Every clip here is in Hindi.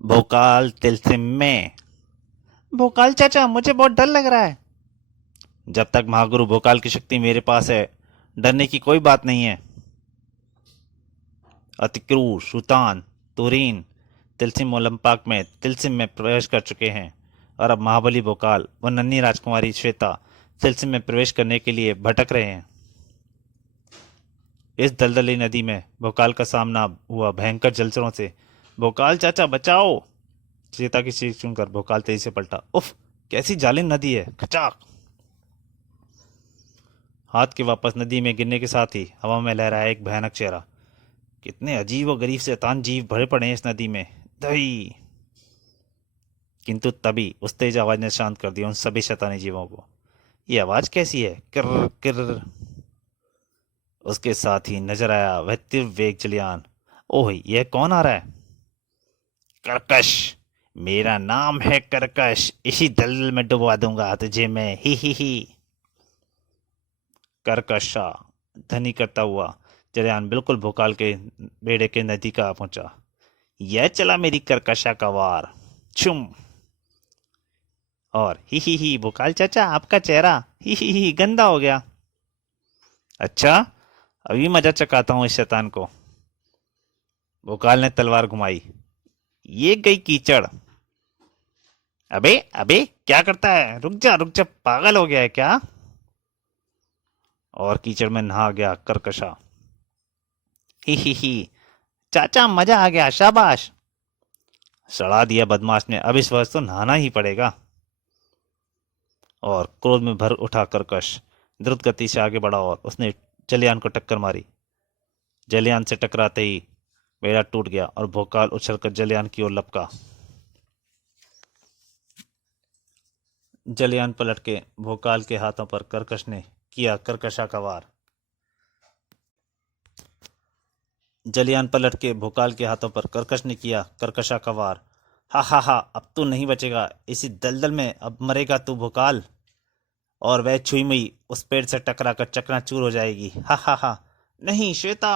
भोकाल तिलसिम में। भोकाल चाचा, मुझे बहुत डर लग रहा है। जब तक महागुरु भोकाल की शक्ति मेरे पास है, डरने की कोई बात नहीं है। अतिक्रूर सुल्तान तुरीन तिलसिम ओलंपाक में तिलसिम में प्रवेश कर चुके हैं, और अब महाबली भोकाल व नन्ही राजकुमारी श्वेता तिलसिम में प्रवेश करने के लिए भटक रहे हैं। इस दलदली नदी में भोकाल का सामना हुआ भयंकर जलचरों से। भोकाल चाचा बचाओ! श्वेता की चीख सुनकर भोकाल तेजी से पलटा। उफ, कैसी जालिम नदी है! खचाक! हाथ के वापस नदी में गिरने के साथ ही हवा में लहराया एक भयानक चेहरा। कितने अजीब व गरीब शैतान जीव भरे पड़े हैं इस नदी में। दही! किंतु तभी उस तेज आवाज ने शांत कर दिया उन सभी शैतानी जीवों को। ये आवाज कैसी है? किर्र किर्र। उसके साथ ही नजर आया वह तीव्र वेग जलियान। ओह, यह कौन आ रहा है? कर्कश! मेरा नाम है कर्कश। इसी दलदल में डुबवा दूंगा तुझे मैं। ही। कर्कशा ध्वनि करता हुआ जलियान बिल्कुल भोकाल के बेड़े के नदी का पहुंचा। यह चला मेरी कर्कशा का वार। छुम! और ही भोकाल चाचा, आपका चेहरा ही गंदा हो गया। अच्छा, अभी मजा चकाता हूँ इस शैतान को। भोकाल ने तलवार घुमाई। ये गई कीचड़। अबे अबे, क्या करता है? रुक जा, पागल हो गया है क्या? और कीचड़ में नहा गया कर्कशा। ही चाचा, मजा आ गया, शाबाश! सड़ा दिया बदमाश ने। अब इस वर्ष तो नहाना ही पड़ेगा। और क्रोध में भर उठा कर्कश द्रुत गति से आगे बढ़ा और उसने जलियान को टक्कर मारी। जलियान से टकराते ही बेड़ा टूट गया और भोकाल उछलकर जलियान की ओर लपका। जलियान पलट के भोकाल के हाथों पर कर्कश ने किया कर्कशा का वार। जलियान पलट के भोकाल के हाथों पर कर्कश ने किया कर्कशा का वार। हा, अब तू नहीं बचेगा। इसी दलदल में अब मरेगा तू भोकाल। और वह छुई मुई उस पेड़ से टकरा कर चकनाचूर हो जाएगी। हा। नहीं श्वेता!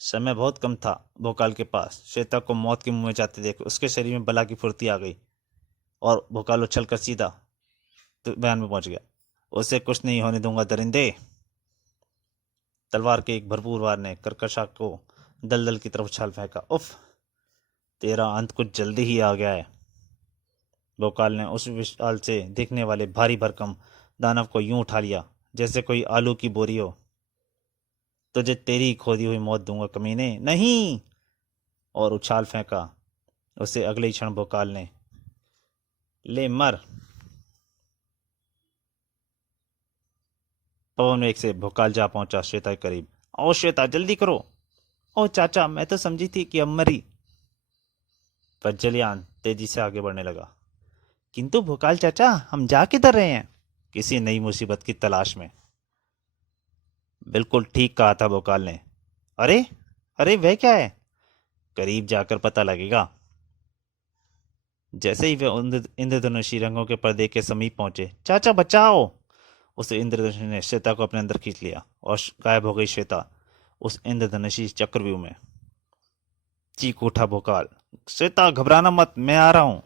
समय बहुत कम था भोकाल के पास। श्वेता को मौत के मुंह में जाते देख उसके शरीर में बला की फुर्ती आ गई और भोकाल उछल कर सीधा तो बयान में पहुंच गया। उसे कुछ नहीं होने दूंगा दरिंदे! तलवार के एक भरपूर वार ने कर्कशा को दलदल की तरफ उछाल फेंका। उफ, तेरा अंत कुछ जल्दी ही आ गया है। भोकाल ने उस विशाल से दिखने वाले भारी भरकम दानव को यूं उठा लिया जैसे कोई आलू की बोरी हो। तुझे तेरी खोदी हुई मौत दूंगा कमीने! नहीं! और उछाल फेंका उसे। अगले ही क्षण भोकाल ने ले मर! पवन वेग से भोकाल जा पहुंचा श्वेता के करीब। ओ श्वेता, जल्दी करो! ओ चाचा, मैं तो समझी थी कि अब मरी। पर जलियान तेजी से आगे बढ़ने लगा। किंतु भोकाल चाचा, हम जा किधर रहे हैं? किसी नई मुसीबत की तलाश में। बिल्कुल ठीक कहा था भोकाल ने। अरे अरे, वह क्या है? करीब जाकर पता लगेगा। जैसे ही वे इंद्रधनुषी रंगों के पर्दे के समीप पहुंचे। चाचा बचाओ! उस इंद्रधनुष ने श्वेता को अपने अंदर खींच लिया और गायब हो गई श्वेता उस इंद्रधनुषी चक्रव्यूह में। चीख उठा भोकाल। श्वेता, घबराना मत, मैं आ रहा हूं!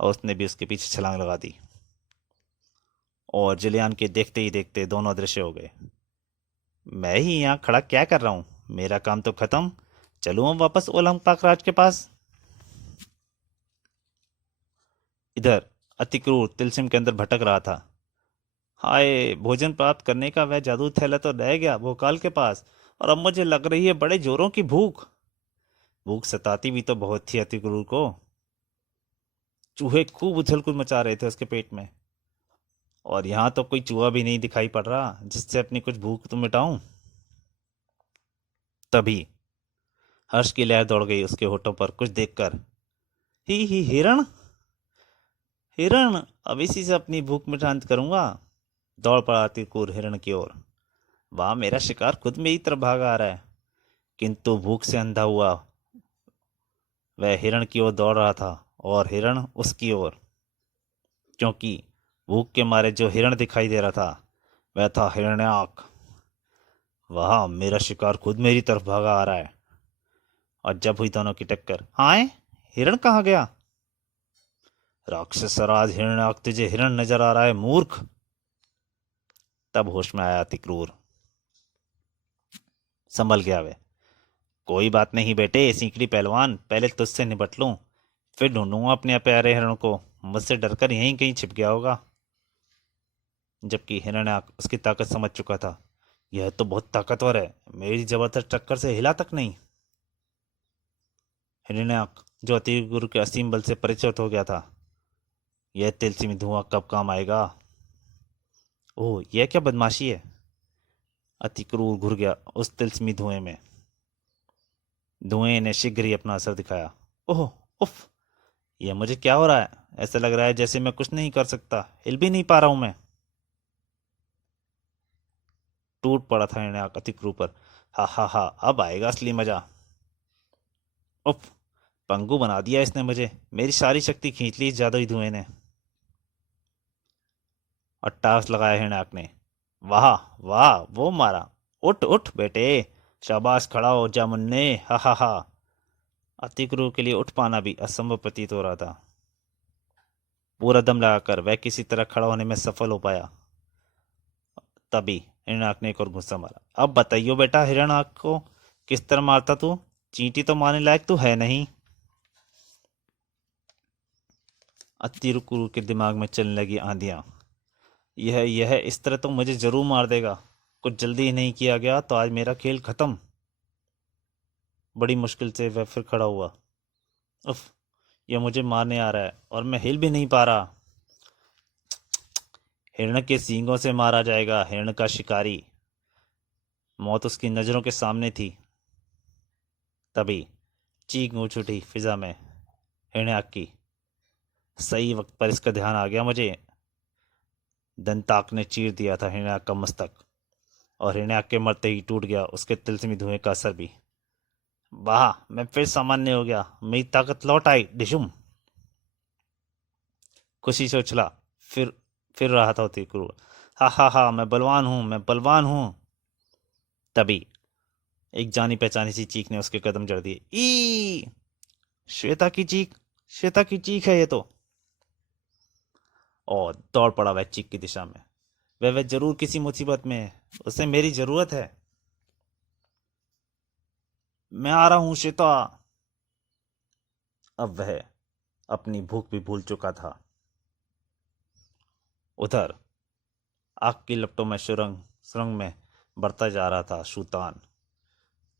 और उसने भी उसके पीछे छलांग लगा दी। और जिलियान के देखते ही देखते दोनों अदृश्य हो गए। मैं ही यहाँ खड़ा क्या कर रहा हूँ? मेरा काम तो खत्म। चलूं अब वापस ओलंपाक राज के पास। इधर अतिक्रूर तिलसिम के अंदर भटक रहा था। हाय, भोजन प्राप्त करने का वह जादू थैला तो रह गया भोकाल के पास, और अब मुझे लग रही है बड़े जोरों की भूख। भूख सताती भी तो बहुत थी अतिक्रूर को। चूहे खूब उछल कूद मचा रहे थे उसके पेट में, और यहाँ तो कोई चूहा भी नहीं दिखाई पड़ रहा जिससे अपनी कुछ भूख तो मिटाऊं। तभी हर्ष की लहर दौड़ गई उसके होठों पर कुछ देखकर। ही हिरण! हिरण! अब इसी से अपनी भूख मिटांत करूंगा। दौड़ पड़ा तिरकुर हिरण की ओर। वाह, मेरा शिकार खुद मेरी तरफ भाग आ रहा है। किंतु भूख से अंधा हुआ वह हिरण की ओर दौड़ रहा था, और हिरण उसकी ओर, क्योंकि भूख के मारे जो हिरण दिखाई दे रहा था वह था हिरण्याक। वाह, मेरा शिकार खुद मेरी तरफ भागा आ रहा है। और जब हुई दोनों की टक्कर, हाय, हिरण कहाँ गया? राक्षस राज हिरण्याक, तुझे हिरण नजर आ रहा है मूर्ख। तब होश में आया अतिक्रूर। संभल गया वे। कोई बात नहीं बेटे सीकड़ी पहलवान, पहले तुझसे निपट लूं, फिर ढूंढूंगा अपने प्यारे हिरण को। मुझसे डरकर यहीं कहीं छिप गया होगा। जबकि हिरण्याक उसकी ताकत समझ चुका था। यह तो बहुत ताकतवर है, मेरी जबरदस्त टक्कर से हिला तक नहीं। हिरण्याक जो अतिगुरु के असीम बल से परिचित हो गया था, यह तिलस्मी धुआं कब काम आएगा। ओह, यह क्या बदमाशी है। अतिक्रूर घुर गया उस तिलस्मी धुएं में। धुएं ने शीघ्र ही अपना असर दिखाया। ओह, उफ, यह मुझे क्या हो रहा है। ऐसा लग रहा है जैसे मैं कुछ नहीं कर सकता, हिल भी नहीं पा रहा हूं मैं। टूट पड़ा था हिरण्याक अतिक्रूर पर। हा हा हा, अब आएगा असली मजा। उफ, पंगु बना दिया इसने मुझे। मेरी सारी शक्ति खींच ली इस जादुई धुएं ने। और टास लगाया हिरण्याक ने। वाह वाह, वो मारा। उठ उठ बेटे, शाबाश, खड़ा हो जा मुन्ने, हा हा हा। अतिक्रूर के लिए उठ पाना भी असंभव प्रतीत हो रहा था। पूरा दम लगाकर वह किसी तरह खड़ा होने में सफल हो पाया। तभी हिरणाक ने एक और गुस्सा मारा। अब बताइयो बेटा, हिरणाक को किस तरह मारता तू? चींटी तो मारने लायक तू है नहीं। अतिक्रूर के दिमाग में चलने लगी आंधियां। यह इस तरह तो मुझे जरूर मार देगा। कुछ जल्दी ही नहीं किया गया तो आज मेरा खेल खत्म। बड़ी मुश्किल से वह फिर खड़ा हुआ। उफ, यह मुझे मारने आ रहा है और मैं हिल भी नहीं पा रहा। हिरण के सींगों से मारा जाएगा, हिरण का शिकारी। मौत उसकी नजरों के सामने थी। तभी चीख ऊंच उठी फिजा में हिरण्याक की। सही वक्त पर इसका ध्यान आ गया मुझे। दंताक ने चीर दिया था हिरण्याक का मस्तक, और हिरण्याक के मरते ही टूट गया उसके तिलस्मी धुएं का असर भी। वाह, मैं फिर सामान्य हो गया, मेरी ताकत लौट आई। डिशुम, खुशी से उछला। फिर रहा था अतिक्रूर। हा हा हा, मैं बलवान हूं, मैं बलवान हूं। तभी एक जानी पहचानी सी चीख ने उसके कदम जड़ दिए। ई, श्वेता की चीख, श्वेता की चीख है ये तो। और दौड़ पड़ा वह चीख की दिशा में। वह जरूर किसी मुसीबत में है, उसे मेरी जरूरत है। मैं आ रहा हूं श्वेता। अब वह अपनी भूख भी भूल चुका था। उधर आग की लपटों में सुरंग सुरंग में बढ़ता जा रहा था शूतान।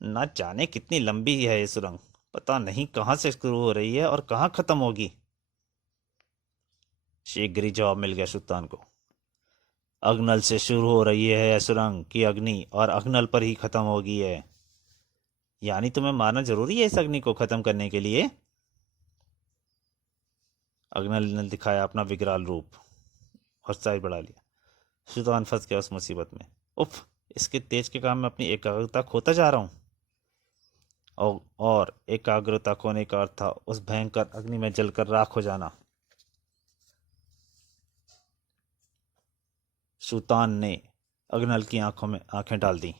न जाने कितनी लंबी है ये सुरंग, पता नहीं कहां से शुरू हो रही है और कहां खत्म होगी। शीघ्र ही जवाब मिल गया शूतान को। अग्नल से शुरू हो रही है यह सुरंग की अग्नि, और अग्नल पर ही खत्म होगी है। यानी तुम्हें मारना जरूरी है इस अग्नि को खत्म करने के लिए? अग्नल ने दिखाया अपना विकराल रूप और साइज बढ़ा लिया। शूतान फंस गया उस मुसीबत में। उफ, इसके तेज के काम में अपनी एकाग्रता खोता जा रहा हूं। और एकाग्रता खोने का अर्थ था उस भयंकर अग्नि में जलकर राख हो जाना। शूतान ने अग्नल की आंखों में आंखें डाल दी।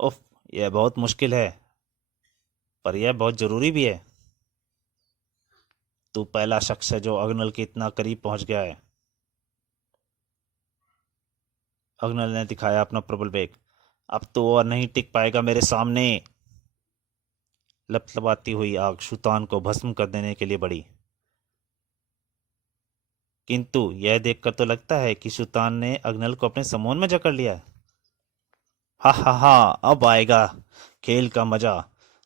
उफ, यह बहुत मुश्किल है, पर यह बहुत जरूरी भी है। तू पहला शख्स है जो अग्नल के इतना करीब पहुंच गया है। अग्नल ने दिखाया अपना प्रबल वेग। अब तो और नहीं टिक पाएगा मेरे सामने। लपलपाती हुई आग शूतान को भस्म कर देने के लिए बढ़ी। किंतु यह देखकर तो लगता है कि शूतान ने अग्नल को अपने समूह में जकड़ लिया है। हा हा हा, अब आएगा खेल का मजा।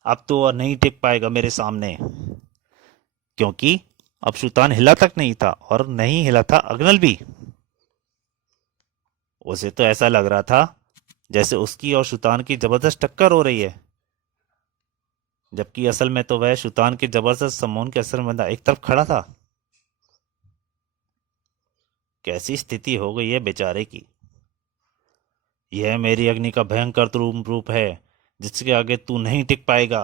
अब तो और नहीं टिक पाएगा मेरे सामने, क्योंकि अब शूतान हिला तक नहीं था और नहीं हिला था अग्नल भी। उसे तो ऐसा लग रहा था जैसे उसकी और शूतान की जबरदस्त टक्कर हो रही है, जबकि असल में तो वह शूतान के जबरदस्त समूह के असर में बंधा एक तरफ खड़ा था। कैसी स्थिति हो गई है बेचारे की। यह मेरी अग्नि का भयंकर रूप है, जिसके आगे तू नहीं टिक पाएगा।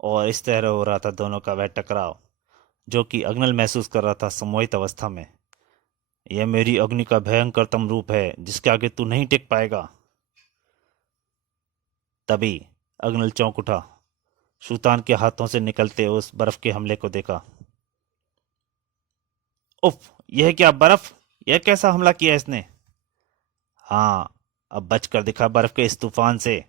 और इस तरह हो रहा था दोनों का वह टकराव, जो कि अग्नल महसूस कर रहा था सम्मोहित अवस्था में। यह मेरी अग्नि का भयंकरतम रूप है, जिसके आगे तू नहीं टिक पाएगा। तभी अग्नल चौंक उठा सुल्तान के हाथों से निकलते उस बर्फ के हमले को देखा। उफ, यह क्या बर्फ! यह कैसा हमला किया इसने? हाँ, अब बचकर दिखा बर्फ के इस तूफान से।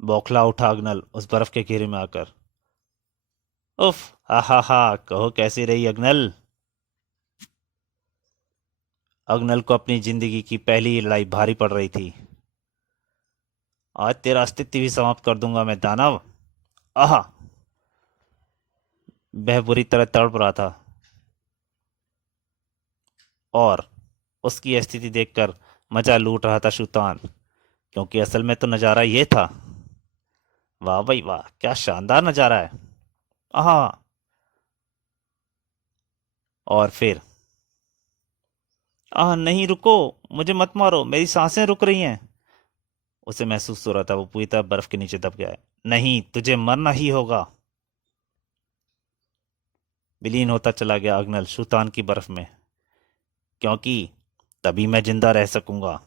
बौखला उठा अग्नल उस बर्फ के घेरे में आकर। उफ, हा हा, कहो कैसी रही अग्नल? अग्नल को अपनी जिंदगी की पहली लड़ाई भारी पड़ रही थी। आज तेरा अस्तित्व भी समाप्त कर दूंगा मैं, दानव। आहा! वह बुरी तरह तड़प रहा था और उसकी स्थिति देखकर मजा लूट रहा था शूतान, क्योंकि असल में तो नजारा ये था। वाह भाई वाह, क्या शानदार नजारा है! आहा! और फिर आह नहीं, रुको! मुझे मत मारो, मेरी सांसें रुक रही हैं। उसे महसूस हो रहा था वो पूरी तरह बर्फ के नीचे दब गया है। नहीं, तुझे मरना ही होगा। विलीन होता चला गया अग्नल शूतान की बर्फ में, क्योंकि तभी मैं जिंदा रह सकूंगा।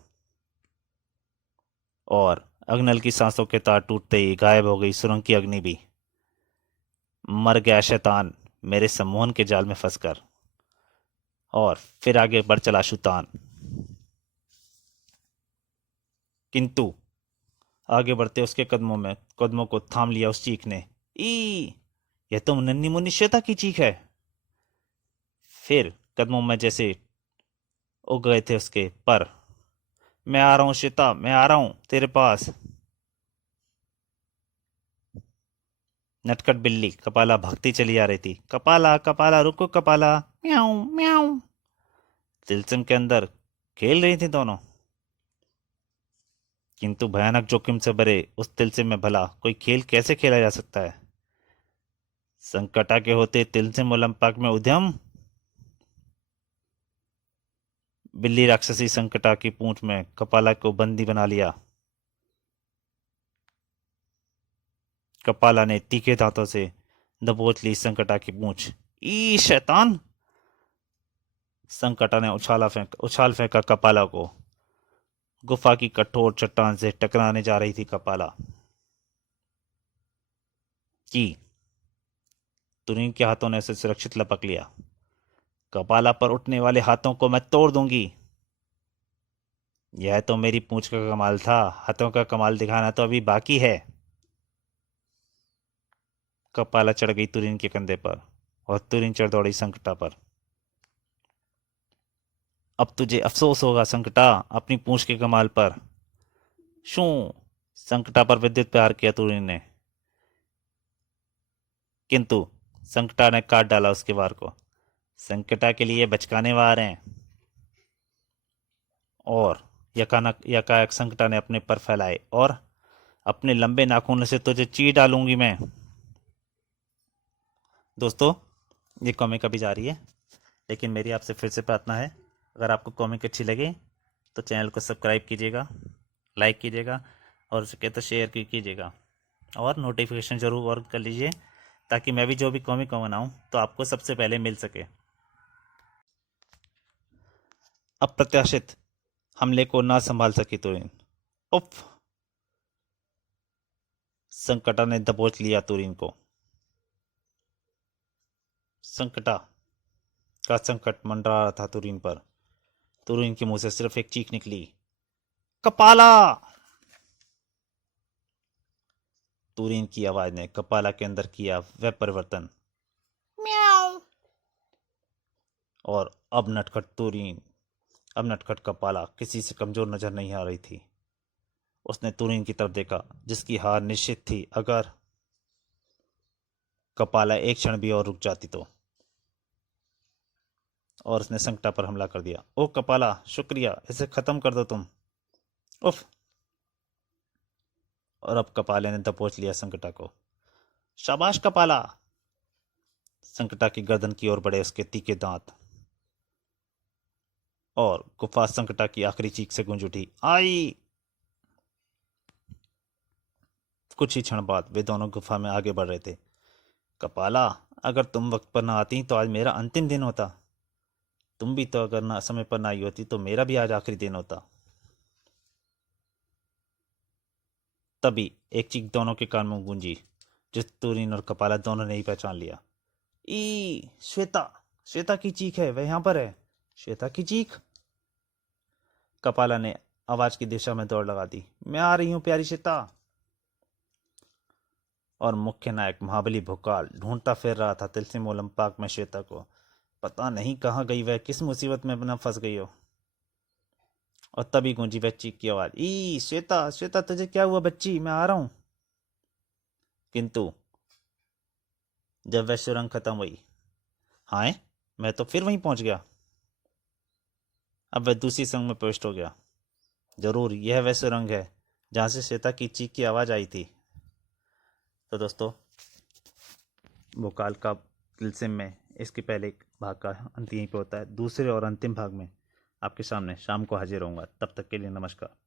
और अग्नल की सांसों के तार टूटते ही गायब हो गई सुरंग की अग्नि भी। मर गया शैतान मेरे सम्मोहन के जाल में फंसकर। और फिर आगे बढ़ चला शूतान, किंतु आगे बढ़ते उसके कदमों को थाम लिया उस चीख ने। ई! यह तो नन्ही मुन्नी श्वेता की चीख है। फिर कदमों में जैसे उग गए थे उसके पर। मैं आ रहा हूं श्वेता, मैं आ रहा हूं तेरे पास। नटखट बिल्ली कपाला भागती चली आ रही थी। कपाला कपाला रुको कपाला, म्याऊं म्याऊं। तिलस्म के अंदर खेल रही थी दोनों, किंतु भयानक जोखिम से भरे उस तिलस्म में भला कोई खेल कैसे खेला जा सकता है? संकटा के होते तिलस्म ओलंपाक में उद्यम। बिल्ली राक्षसी संकटा की पूंछ में कपाला को बंदी बना लिया। कपाला ने तीखे दांतों से दबोच ली संकटा की पूंछ। ई शैतान! संकटा ने उछाल फेंका कपाला को। गुफा की कठोर चट्टान से टकराने जा रही थी कपाला कि तुरीन के हाथों ने उसे सुरक्षित लपक लिया। कपाला पर उठने वाले हाथों को मैं तोड़ दूंगी। यह तो मेरी पूंछ का कमाल था, हाथों का कमाल दिखाना तो अभी बाकी है। कपाला चढ़ गई तुरीन के कंधे पर और तुरीन चढ़ दौड़ी संकटा पर। अब तुझे अफसोस होगा संकटा, अपनी पूंछ के कमाल पर। शू! संकटा पर विद्युत प्रहार किया तुरीन ने, किंतु संकटा ने काट डाला उसके वार को। संकटा के लिए बचकाने वार हैं। और यकायक संकटा ने अपने पर फैलाए और अपने लंबे नाखूनों से तुझे चीर डालूंगी मैं। दोस्तों, ये कॉमिक अभी जारी है, लेकिन मेरी आपसे फिर से प्रार्थना है, अगर आपको कॉमिक अच्छी लगे तो चैनल को सब्सक्राइब कीजिएगा, लाइक कीजिएगा और सके तो शेयर कीजिएगा और नोटिफिकेशन ज़रूर ऑन कर लीजिए, ताकि मैं भी जो भी कॉमिक बनाऊँ तो आपको सबसे पहले मिल सके। अप्रत्याशित हमले को ना संभाल सकी तुरीन। उफ! संकटा ने दबोच लिया तुरीन को। संकटा का संकट मंडरा रहा था तुरीन पर। तुरीन के मुंह से सिर्फ एक चीख निकली, कपाला! तुरीन की आवाज ने कपाला के अंदर किया वह परिवर्तन। म्याऊ! और अब नटखट कपाला किसी से कमजोर नजर नहीं आ रही थी। उसने तुरीन की तरफ देखा, जिसकी हार निश्चित थी अगर कपाला एक क्षण भी और रुक जाती तो। और उसने संकटा पर हमला कर दिया। ओ कपाला, शुक्रिया, इसे खत्म कर दो तुम। उफ! और अब कपाले ने दबोच लिया संकटा को। शाबाश कपाला! संकटा की गर्दन की ओर बढ़े उसके तीखे दांत और गुफा संकटा की आखिरी चीख से गूंज उठी, आई! कुछ ही क्षण बाद वे दोनों गुफा में आगे बढ़ रहे थे। कपाला, अगर तुम वक्त पर ना आती तो आज मेरा अंतिम दिन होता। तुम भी तो अगर ना समय पर ना आई होती तो मेरा भी आज आखिरी दिन होता। तभी एक चीख दोनों के कान में गूंजी, जिस तुरीन और कपाला दोनों ने ही पहचान लिया। ई श्वेता, श्वेता की चीख है, वह यहाँ पर है, श्वेता की चीख। कपाला ने आवाज की दिशा में दौड़ लगा दी। मैं आ रही हूँ प्यारी श्वेता। और मुख्य नायक महाबली भोकाल ढूंढता फिर रहा था तिलस्म ओलंपाक में श्वेता को। पता नहीं कहाँ गई वह, किस मुसीबत में अपना फंस गई हो। और तभी गूंजी वह चीख की आवाज, ई श्वेता, श्वेता तुझे क्या हुआ बच्ची, मैं आ रहा हूं। किंतु जब वह सुरंग खत्म हुई, हाय, मैं तो फिर वहीं पहुंच गया। अब वह दूसरी सुरंग में प्रविष्ट हो गया। जरूर यह वह सुरंग है जहां से श्वेता की चीख की आवाज आई थी। तो दोस्तों, भोकाल का तिलस्म में इसके पहले एक भाग का अंत यहीं पे होता है। दूसरे और अंतिम भाग में आपके सामने शाम को हाजिर होऊंगा। तब तक के लिए नमस्कार।